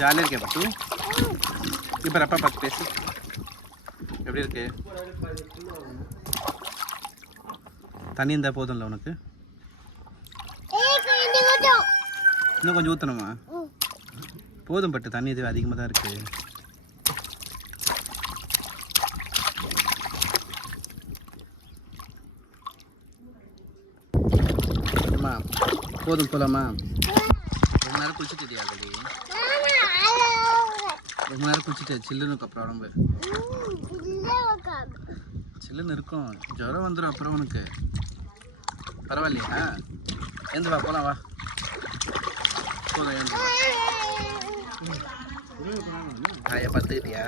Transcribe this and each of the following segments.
ஜாலியாக இருக்கே பட்டு. இப்போ அப்பா பார்த்து பேசு. எப்படி இருக்கு? தண்ணி இருந்தால் போதும்ல உனக்கு? இன்னும் கொஞ்சம் ஊற்றணுமா? போதும் பட்டு, தண்ணி இது அதிகமாக தான் இருக்கு. அம்மா போதும் போலாமா? ரொம்ப நேரம் குளிச்சுட்டு ஆல்ரெடி. ரொம்ப நேரம் குளிச்சுட்டு சில்லுன்னு அப்புறம் உடம்பு சில்லுன்னு இருக்கும். ஜுரம் வந்துடும் அப்புறம் உனக்கு. பரவாயில்லையா? எழுந்து வா போலாம், வா போதும். எழுந்து ஆயா பார்த்துக்கிட்டியா?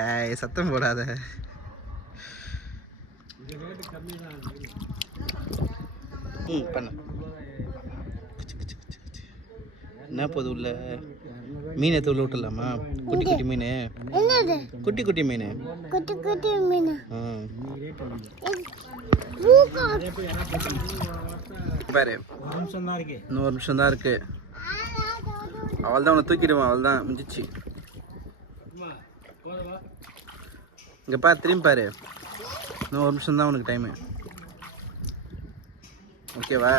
ஏய் சத்தம் போடாத. பண்ண என்ன போது உள்ள மீன் எடுத்து உள்ள விட்டுலாமா? குட்டி குட்டி மீன், குட்டி குட்டி மீன், குட்டி குட்டி மீன். பாரு இன்னும் ஒரு நிமிஷம் தான் இருக்கு. அவள் தான் உன்னை தூக்கிடுவான். அவள் தான் முடிஞ்சிச்சு. இங்கே பாரு, திரும்பி பாரு. இன்னும் ஒரு நிமிஷம் தான் உனக்கு டைமு. ஓகேவா?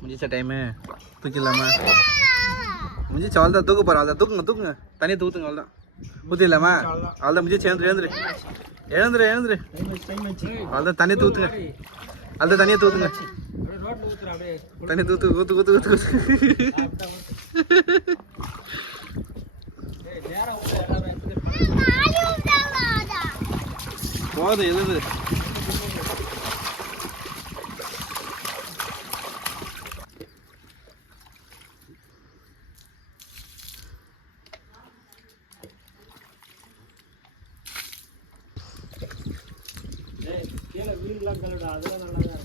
முடிச்சா டைமு? தூக்கிடலாமா? முடிஞ்சிச்சு. அவள் தான் தூக்க போகிறேன். அவள் தான் தூக்குங்க, தூக்குங்க. தனியாக தூக்குங்க. அவள் தான் ஊற்றிடலாமா? அவள் தான் முடிஞ்சிச்சு. எழுந்துரு எழுந்துரு எழுந்துரு எழுந்துரு. அவள் தான் தனியாக தூத்துங்க. அவள் தான் தனியாக தூத்துங்க. தண்ணி தூத்து ஊத்து ஊத்து ஊத்து ஊத்து. போதும் எழுது. கீழே வீடுலாம் கலடா, அதெல்லாம் நல்லா தான்